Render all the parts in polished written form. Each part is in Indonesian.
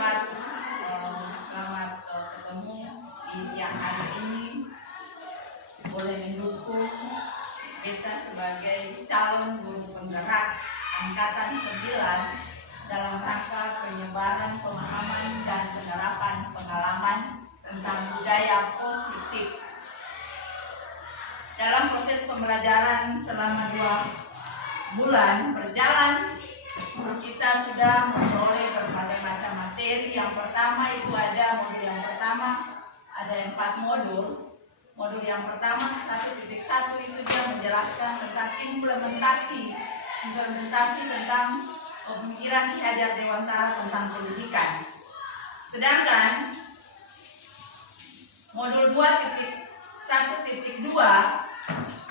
baru. Selamat ketemu di siang hari ini. Boleh mendukung kita sebagai calon guru penggerak Angkatan 9 dalam rangka penyebaran pemahaman dan penerapan pengalaman tentang budaya positif. Dalam proses pembelajaran selama 2 bulan berjalan, kita sudah memperoleh berbagai macam materi. Yang pertama itu ada modul yang pertama, ada 4 modul. Modul yang pertama 1.1 itu dia menjelaskan tentang implementasi tentang pemikiran Ki Hajar Dewantara tentang pendidikan. Sedangkan modul 2.1.2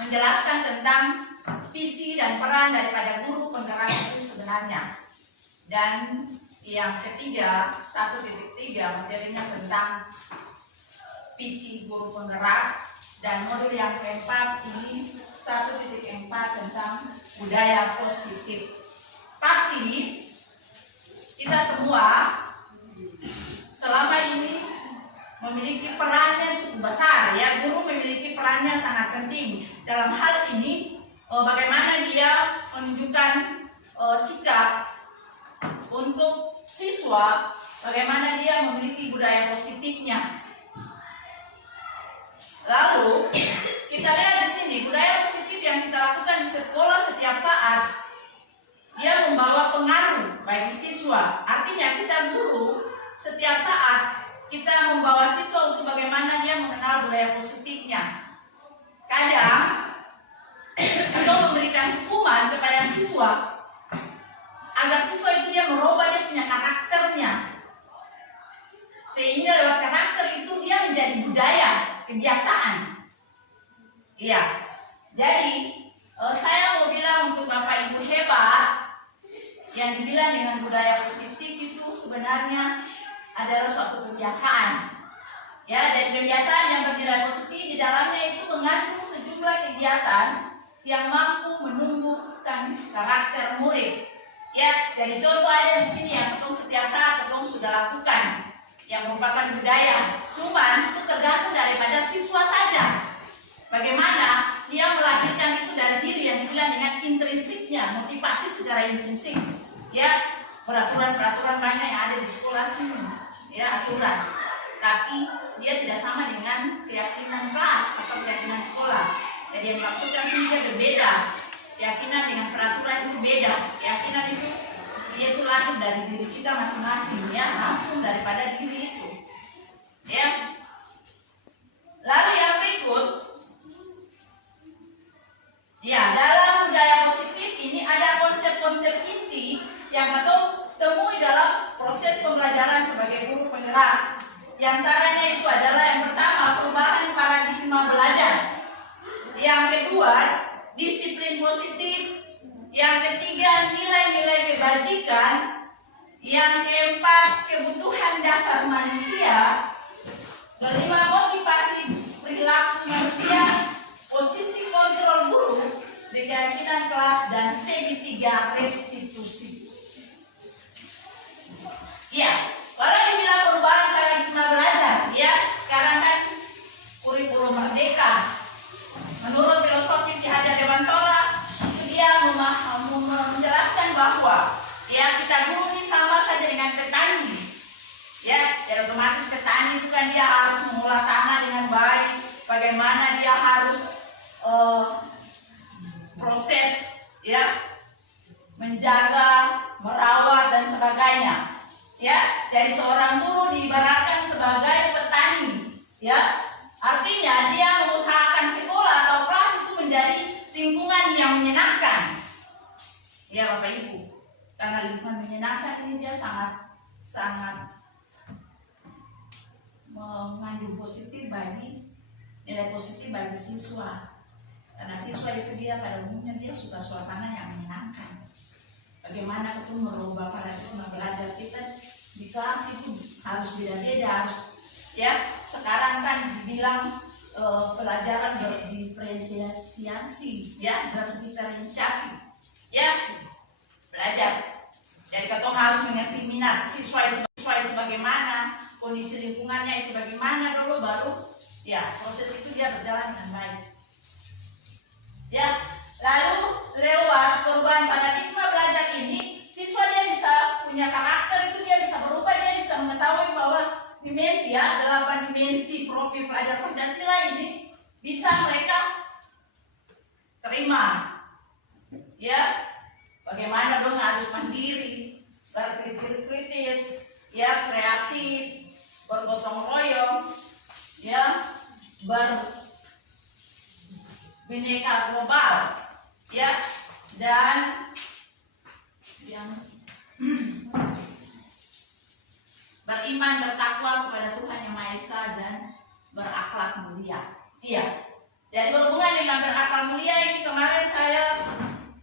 menjelaskan tentang visi dan peran daripada guru penggerak itu sebenarnya. Dan yang ketiga 1.3 materinya tentang visi guru penggerak, dan modul yang keempat ini 1.4 tentang budaya positif. Pasti kita semua selama ini memiliki perannya cukup besar, ya. Guru memiliki perannya sangat penting dalam hal ini. Bagaimana dia menunjukkan sikap untuk siswa, bagaimana dia memiliki budaya positifnya. Lalu kita lihat di sini budaya positif yang kita lakukan di sekolah setiap saat, dia membawa pengaruh bagi siswa. Artinya kita guru setiap saat kita membawa siswa untuk bagaimana dia mengenal budaya positifnya. Kadang atau memberikan hukuman kepada siswa agar siswa itu dia merubah dia punya karakternya, sehingga lewat karakter itu dia menjadi budaya, kebiasaan. Iya. Jadi saya mau bilang untuk Bapak Ibu hebat, yang dibilang dengan budaya positif itu sebenarnya adalah suatu kebiasaan. Ya, dan kebiasaan yang bernilai positif di dalamnya itu mengandung sejumlah kegiatan yang mampu menumbuhkan karakter murid. Ya, jadi contoh ada di sini yang ketong setiap saat ketong sudah lakukan, yang merupakan budaya. Cuman itu tergantung daripada siswa saja. Bagaimana dia melahirkan itu dari diri, yang dibilang dengan intrinsiknya, motivasi secara intrinsik. Ya, peraturan-peraturan banyak yang ada di sekolah sini, ya, aturan. Tapi dia tidak sama dengan keyakinan kelas atau keyakinan sekolah. Jadi yang dimaksudkan sini dia berbeda. Keyakinan dengan peraturan itu beda. Keyakinan itu dia itu lahir dari diri kita masing-masing, ya, langsung daripada diri itu. Ya. Lalu yang berikut, ya, dalam budaya positif ini ada konsep-konsep inti yang kita temui dalam proses pembelajaran sebagai guru penggerak. Di antaranya itu adalah yang pertama, perubahan paradigma belajar. Yang kedua, disiplin positif. Yang ketiga, nilai-nilai kebajikan. Yang keempat, kebutuhan dasar manusia. Kelima, motivasi perilaku manusia. Posisi kontrol guru di keyakinan kelas, dan segitiga restitusi. Ya, kalau dibilang perubahan paradigma belajar, ya, sekarang kan kurikulum merdeka. Menurut filosofi Ki Hajar Dewantara, itu dia menjelaskan bahwa, ya, kita guru ini sama saja dengan petani. Ya, jadi otomatis petani itu kan dia harus mengolah tanah dengan baik. Bagaimana dia harus proses, ya, menjaga, merawat dan sebagainya. Ya, jadi seorang guru diibaratkan sebagai petani, ya. Artinya dia mengusahakan sekolah atau kelas itu menjadi lingkungan yang menyenangkan. Ya, Bapak Ibu. Karena lingkungan menyenangkan ini dia sangat mengandung positif bagi nilai positif bagi siswa. Karena siswa itu dia pada umumnya dia suka suasana yang menyenangkan. Bagaimana itu merubah paradigma belajar kita di kelas itu harus beda-beda, harus, ya. Sekarang kan dibilang pelajaran berdiferensiasi, ya, berdiferensiasi, ya, belajar. Jadi kita harus mengerti minat siswa itu bagaimana, kondisi lingkungannya itu bagaimana dulu, baru ya proses itu dia berjalan dengan baik. Ya, lalu lewat perubahan paradigma belajar ini, siswa dia bisa punya karakter, itu dia bisa berubah, dia bisa mengetahui bahwa dimensi ya, 8 dimensi profil pelajar Pancasila ini bisa mereka terima. Ya, bagaimana dong harus mandiri, berpikir kritis, ya kreatif, bergotong royong, ya berbineka global, ya, dan yang beriman bertakwa kepada Tuhan Yang Maha Esa dan berakhlak mulia. Iya. Jadi berhubungan dengan berakhlak mulia ini, kemarin saya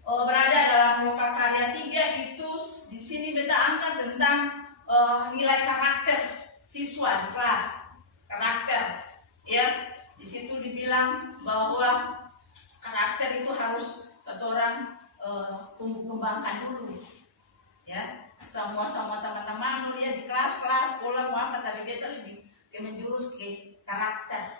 berada dalam Lokakarya 3 itu di sini beta angkat tentang nilai karakter siswa di kelas, karakter, ya. Di situ dibilang bahwa karakter itu harus orang tumbuh kembangkan dulu, ya. Sama teman-teman melihat di kelas-kelas sekolah mau apa, tapi beta lebih menjurus ke karakter.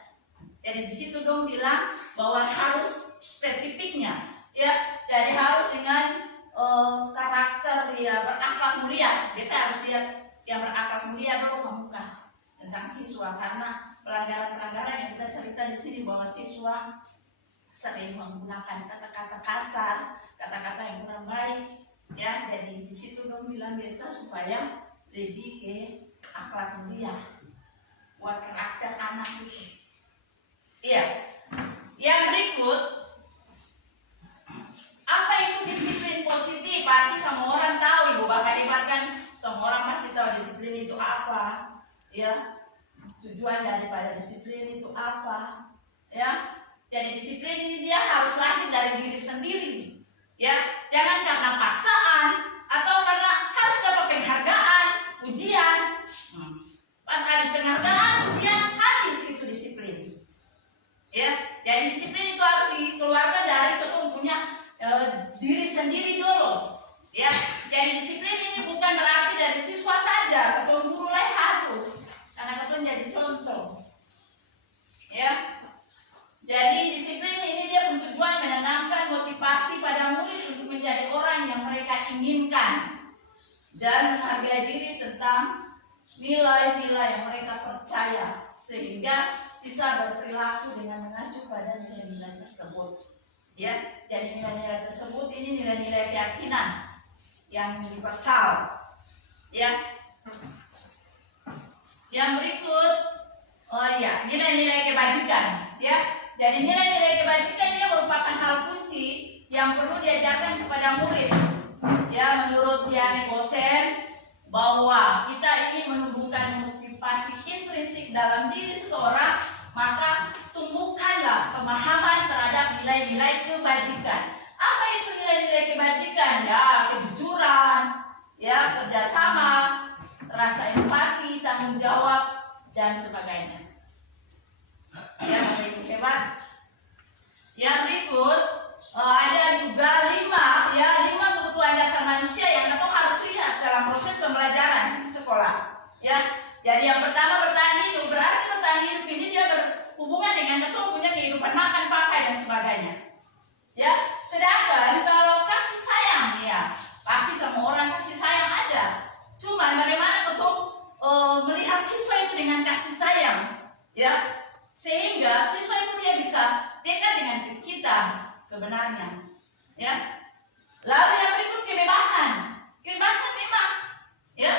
Jadi di situ dong bilang bahwa harus spesifiknya, ya. Jadi harus dengan karakter dia berakhlak mulia. Kita harus lihat yang berakhlak mulia dulu ke muka tentang siswa, karena pelanggaran-pelanggaran yang kita cerita di sini bahwa siswa sering menggunakan kata-kata kasar, kata-kata yang kurang baik, ya. Jadi di situ dong bilang kita supaya lebih ke akhlak mulia buat karakter anak itu. Iya. Yang berikut, apa itu disiplin positif? Pasti semua orang tahu, Ibu Bapak kan semua orang pasti tahu disiplin itu apa, ya. Tujuan daripada disiplin itu apa, ya. Jadi disiplin ini dia harus lahir dari diri sendiri, ya. Jangan karena paksaan atau karena harus dapat penghargaan, pujian. Pas habis penghargaan, pujian, habis itu disiplin, ya. Jadi disiplin itu harus dikeluarkan dari punya diri sendiri dulu, ya. Jadi disiplin ini bukan berarti dari siswa saja, ketua guru lain harus, karena ketua jadi contoh, ya. Jadi disiplin ini dia bertujuan menanamkan motivasi pada murid untuk menjadi orang yang mereka inginkan dan menghargai diri tentang nilai-nilai yang mereka percaya, sehingga bisa berperilaku dengan mengacu pada nilai-nilai tersebut, ya. Jadi nilai-nilai tersebut ini nilai-nilai keyakinan yang universal, ya. Yang berikut, nilai-nilai kebajikan, ya. Jadi nilai-nilai kebajikan ini merupakan hal kunci yang perlu diajarkan kepada murid, ya. Menurut Diane Gosen, bahwa kita ingin menumbuhkan motivasi intrinsik dalam diri seseorang, maka tumbuhkanlah pemahaman terhadap nilai-nilai kebajikan. Apa itu nilai-nilai kebajikan? Ya, kejujuran, ya, kerjasama, rasa empati, tanggung jawab, dan sebagainya. Ya, itu hebat. Yang berikut ada juga 5 kebutuhan dasar manusia yang kita harus lihat dalam proses pembelajaran sekolah, ya. Jadi yang pertama bertahan hidup, berarti bertahan hidup ini dia berhubungan dengan punya kehidupan makan, pakai, dan sebagainya, ya. Sedangkan kalau kasih sayang, ya pasti semua orang kasih sayang ada. Cuman bagaimana untuk melihat siswa itu dengan kasih sayang, ya, sehingga siswa itu dia bisa dekat dengan kita sebenarnya, ya. Lalu yang berikut kebebasan. Kebebasan memang, ya,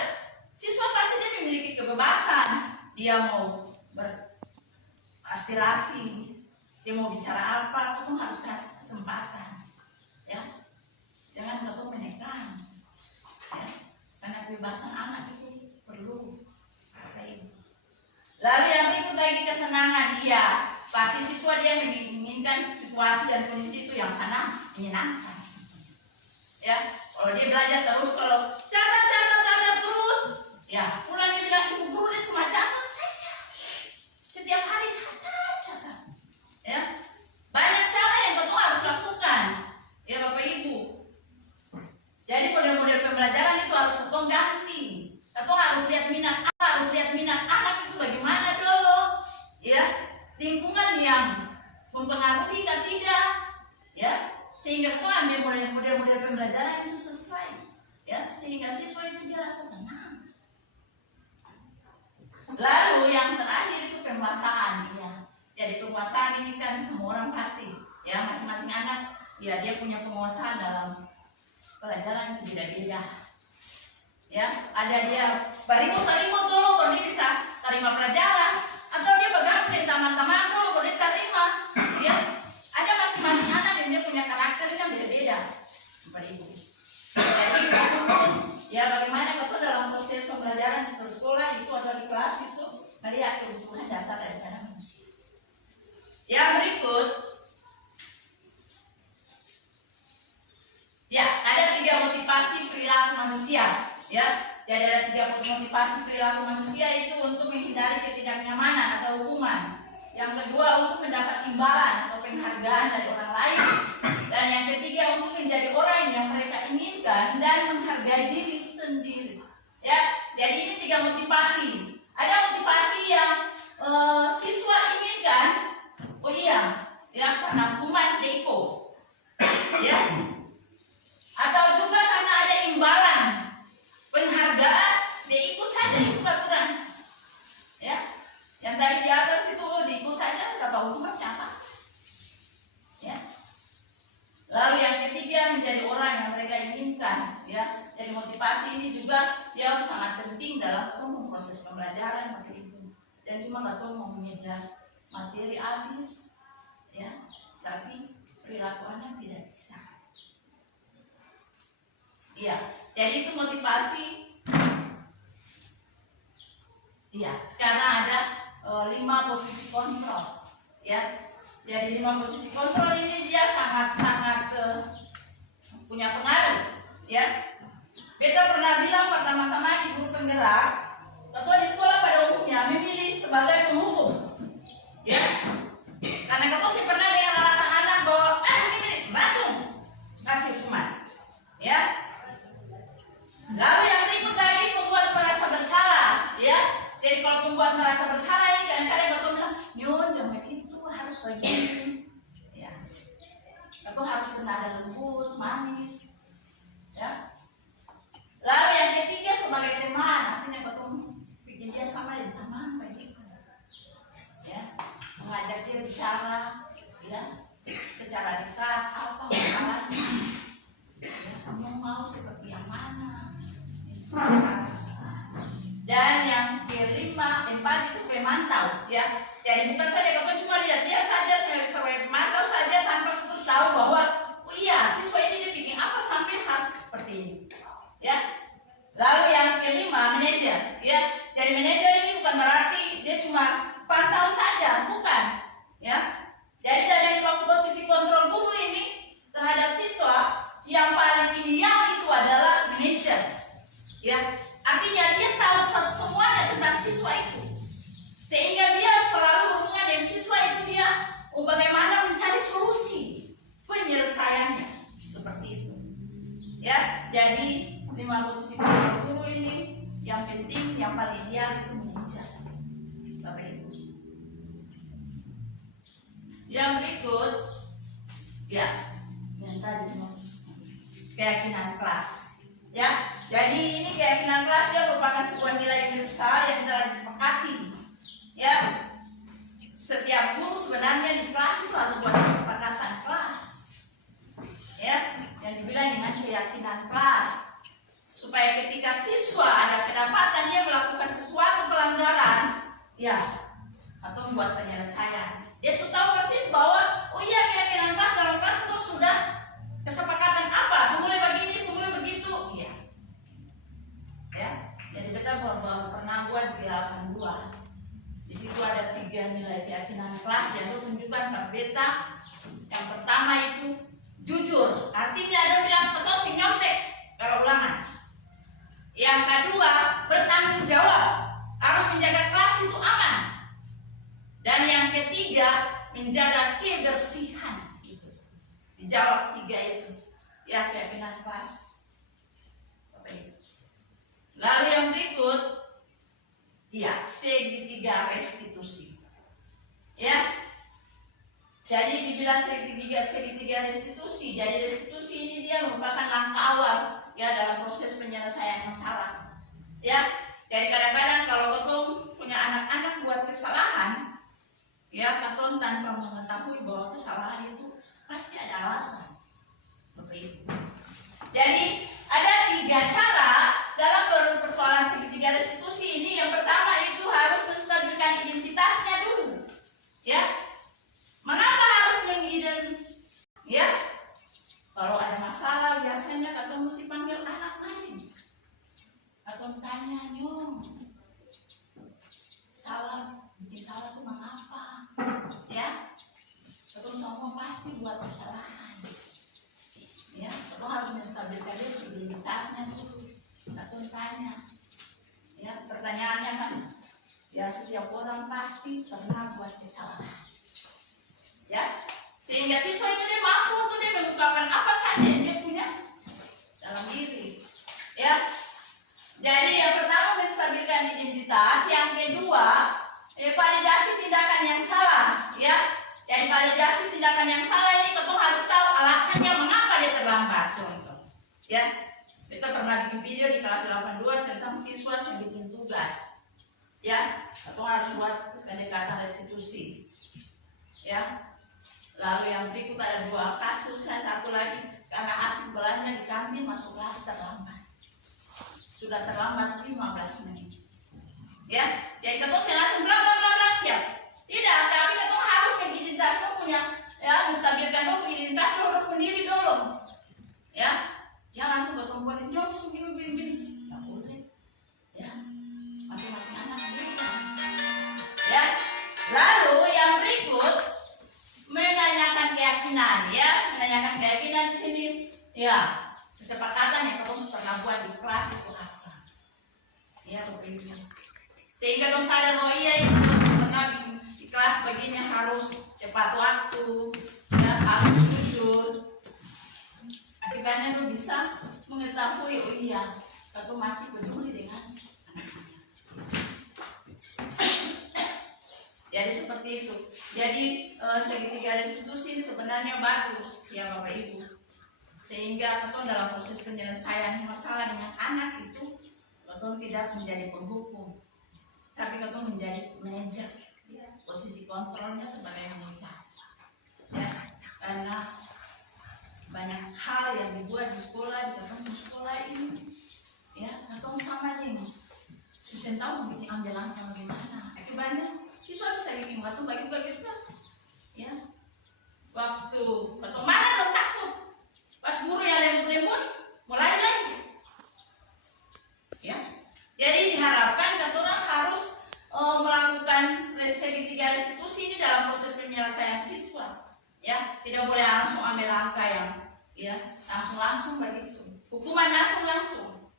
siswa pasti dia memiliki kebebasan. Dia mau beraspirasi, dia mau bicara apa, kamu harus kasih kesempatan, ya. Jangan kamu menekan, ya. Karena kebebasan anak itu perlu. Lalu yang berikut lagi kesenangan, iya. Pasti siswa dia menginginkan situasi dan kondisi itu yang sana menyenangkan, ya. Kalau dia belajar terus, kalau catat terus, ya pulang dia bilang ibu guru dia cuma catat saja, setiap hari catat, ya. Banyak cara yang betul harus lakukan, ya Bapak Ibu. Jadi model-model pembelajaran itu harus sehingga kita ambil model-model pembelajaran itu sesuai, ya, sehingga siswa itu dia rasa senang. Lalu yang terakhir itu penguasaan, ya. Jadi penguasaan ini kan semua orang pasti, ya, masing-masing anak, ya, dia punya penguasaan dalam pelajaran itu beda-beda. Ya, ada dia terima dulu baru dia bisa terima pelajaran, atau dia bergabung dengan teman-teman dulu baru dia terima. Ya, ada masing-masing anak yang dia punya karakter yang beda-beda. Seperti itu. Jadi ya bagaimana kalau dalam proses pembelajaran di sekolah itu atau di kelas itu melihat kebutuhan dasar daripada manusia. Yang berikut, ya, ada 3 motivasi perilaku manusia. Ya, jadi ada 3 motivasi perilaku manusia itu untuk menghindari ketidaknyamanan atau hukuman. Yang kedua untuk mendapat imbalan atau penghargaan dari orang lain. Dan yang ketiga untuk menjadi orang yang mereka inginkan dan menghargai diri sendiri. Ya, jadi ini 3 motivasi. Ada motivasi yang siswa inginkan, oh iya, ya, karena hukuman DIKO. Ya. Atau juga karena ada imbalan, penghargaan, dia ikut saja, ikut aturan. Ya, yang tadi di atas itu diikut saja, dapat hukuman siapa? Ya. Lalu yang ketiga menjadi orang yang mereka inginkan. Ya, jadi motivasi ini juga dia sangat penting dalam proses pembelajaran materi itu. Dan cuma nggak tahu mau mengejar materi habis, ya, tapi perilakuannya tidak bisa. Iya, jadi itu motivasi. Iya, sekarang ada 5 posisi kontrol. Ya, jadi 5 posisi kontrol ini dia sangat-sangat punya pengaruh. Ya, beta pernah bilang pertama-tama di guru penggerak atau di sekolah pada umumnya memilih sebagai penghukum. Ya, karena kalau saya pernah dengan alasan anak bahwa ini langsung kasih hukuman. Ya. Lalu yang berikut lagi membuat merasa bersalah, ya. Jadi kalau membuat merasa bersalah ini kadang-kadang betul bilang, "Nyon, jangan itu harus begini." Ya. Atau harus bernada lembut, manis. Ya. Lalu yang ketiga sebagai teman, artinya betul bikin dia sama dengan teman begitu. Ya. Mengajak dia bicara, ya, secara dekat apa masalahnya. Ya, kamu mau seperti yang mana? Dan yang keempat itu pemantau, ya. Jadi bukan saja kamu cuma lihat dia saja sebagai pemantau saja tanpa untuk tahu bahwa oh iya siswa ini dia bikin apa sampai harus seperti ini, ya. Lalu yang kelima manajer, ya. Jadi manajer ini bukan berarti dia cuma pantau saja, bukan, ya. Jadi dari 5 posisi kontrol guru ini terhadap siswa yang paling ideal itu adalah manajer. Ya, artinya dia tahu semuanya tentang siswa itu, sehingga dia selalu berhubungan dengan siswa itu dia bagaimana mencari solusi penyelesaiannya seperti itu. Ya, jadi 5 posisi guru ini yang penting, yang paling ideal itu manajer. Seperti itu. Yang berikut, ya, yang tadi keyakinan kelas. Ya, jadi ini keyakinan kelas dia merupakan sebuah nilai universal yang telah disepakati. Ya, setiap guru sebenarnya di kelas itu harus buat kesepakatan kelas. Ya, yang dibilang dengan keyakinan kelas, supaya ketika siswa ada kedapatan dia melakukan sesuatu pelanggaran, ya, atau membuat penyelesaian, dia sudah tahu persis bahwa oh iya keyakinan kelas dalam kelas itu sudah kesepakatan apa, semula begini, semula begitu, ya. Ya, jadi kita baru pernah buat di 82. Di situ ada 3 nilai keyakinan kelas yang itu tunjukkan Pak Beta. Yang pertama itu jujur, artinya ada bilang ketos nyontek kalau ulangan. Yang kedua bertanggung jawab, harus menjaga kelas itu aman. Dan yang ketiga menjaga kebersihan. Dijawab 3 itu, ya, keyakinan kelas. Lalu yang berikut, ya, segitiga restitusi. Ya, Jadi dibilang segitiga restitusi. Jadi restitusi ini dia merupakan langkah awal ya dalam proses penyelesaian masalah. Ya, jadi kadang-kadang kalau ketum punya anak-anak buat kesalahan, ya ketum tanpa mengetahui bahwa kesalahan itu pasti ada alasan. Begitu. Jadi ada 3 cara dalam persoalan segitiga restitusi ini. Yang pertama itu harus menstabilkan identitasnya dulu. Ya. Mengapa harus ya? Kalau ada masalah biasanya ketum mesti panggil anak main. Ketum tanya, "Nyong, bikin salah itu mengapa?" Ya. Ketum semua pasti buat kesalahan. Ya, ketum harus menstabilkan identitasnya dulu. Ketum tanya. Ya, pertanyaannya kan, ya setiap orang pasti pernah buat kesalahan. Ya, sehingga siswa itu dia mampu untuk dia mengungkapkan apa saja yang dia punya dalam diri. Ya, jadi yang pertama menstabilkan identitas, yang kedua validasi tindakan yang salah. Ya, jadi validasi tindakan yang salah ini ketum harus tahu alasannya mengapa dia terlambat. Contoh, ya, kita pernah bikin video di kelas 82 tentang siswa yang bikin tugas. Ya, ketum harus buat pendekatan restitusi. Ya. Lalu yang berikut ada 2 kasus, satu lagi karena asik belanja di kantin masuk kelas terlambat. Sudah terlambat 15 menit. Ya, jadi ketum saya langsung bla bla bla bla siap. Tidak, tapi ketum harus identitas punya, ya, menstabilkan dulu identitas dulu pendiri dulu. Ya, yang langsung ketum buat jokes gini. Enggak boleh. Ya, masing-masing anak beda. Ya, lalu yang berikut menanyakan keyakinan, ya, menanyakan keyakinan di sini, ya, kesepakatan yang kamu pernah buat di kelas itu apa, ya, begitu. Sehingga kamu sadar, oh iya itu pernah di kelas begini harus tepat waktu, ya, harus jujur. Akibatnya tuh bisa mengetahui, oh iya, kamu masih peduli dengan anak-anak. Jadi seperti itu. Jadi segitiga restitusi sebenarnya bagus ya Bapak Ibu. Sehingga ketum dalam proses penyelesaian masalah dengan anak itu ketum tidak menjadi penghukum, tapi ketum menjadi manajer. Ya, posisi kontrolnya sebagai manajer. Ya, karena banyak hal yang dibuat di sekolah, di ketum sekolah ini, ya ketum sama aja nih. Susah tahu ambil langkah bagaimana. Akibatnya siswa bisa bikin waktu bagi-bagi saja. Ya, waktu ketum mana tuh takut. Pas guru yang lembut-lembut mulai lagi. Ya, jadi diharapkan ketum harus melakukan segitiga restitusi ini dalam proses penyelesaian siswa. Ya, tidak boleh langsung ambil langkah yang ya langsung begitu. Hukuman langsung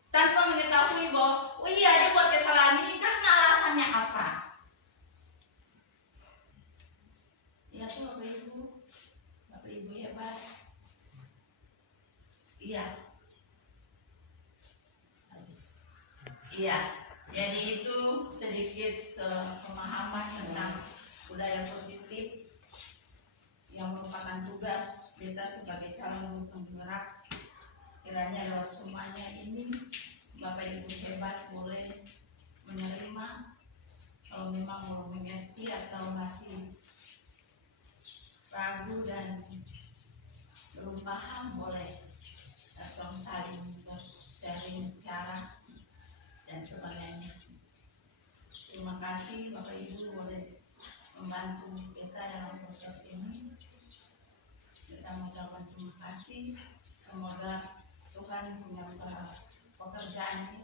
tanpa mengetahui bahwa oh iya dia buat kesalahan ini karena alasannya apa. Ya tuh Bapak Ibu hebat. Iya. Iya. Jadi itu sedikit pemahaman tentang budaya positif yang merupakan tugas kita sebagai calon penggerak. Kiranya lewat semuanya ini Bapak Ibu hebat boleh menerima, kalau memang mau mengerti atau masih ragu dan belum paham boleh atau saling sharing cara dan sebagainya. Terima kasih Bapak Ibu boleh membantu kita dalam proses ini. Kita mengucapkan terima kasih. Semoga Tuhan punya pekerjaan